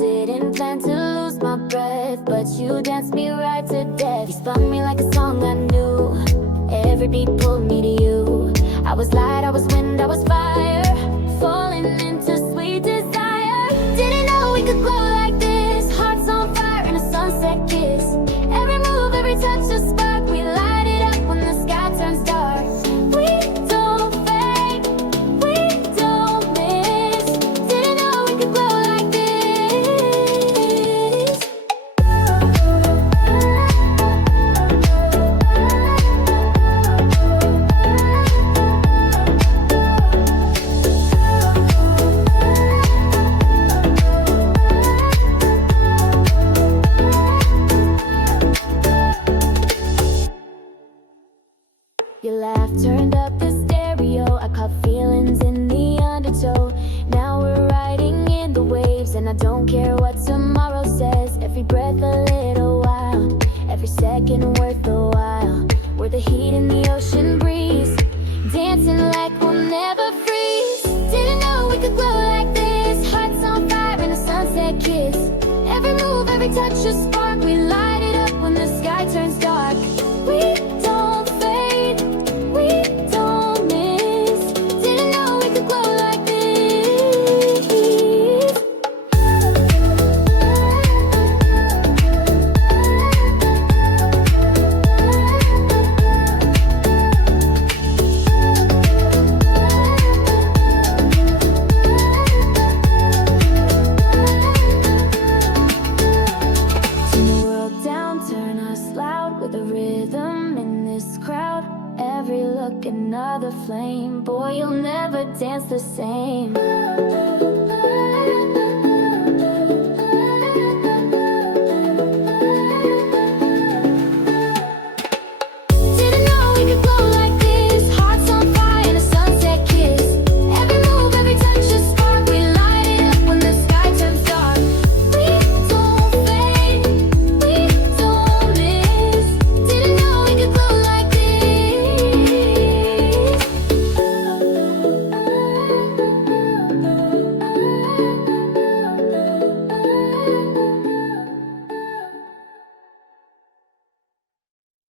didn't plan to lose my breath, but you danced me right to death. You spun me like a song I knew. Every beat pulled me to you. I was light, I was wind, I was fire, falling into sweet desire. Didn't know we could glow like this. Hearts on fire in a sunset kiss. Every move, every touch, a spark. We light it up when the sky turns dark. We don't fade, we don't miss. Didn't know we could glow like this. Your laugh turned up the stereo. I caught feelings in the undertow. Now we're riding in the waves, and I don't care what tomorrow says. Every breath a little while, every second worth the while. We're the heat in the ocean breeze, dancing like we'll never freeze. Didn't know we could glow like this. Hearts on fire in a sunset kiss. Every move, every touch, a spark. We light it up when the sky turns dark. We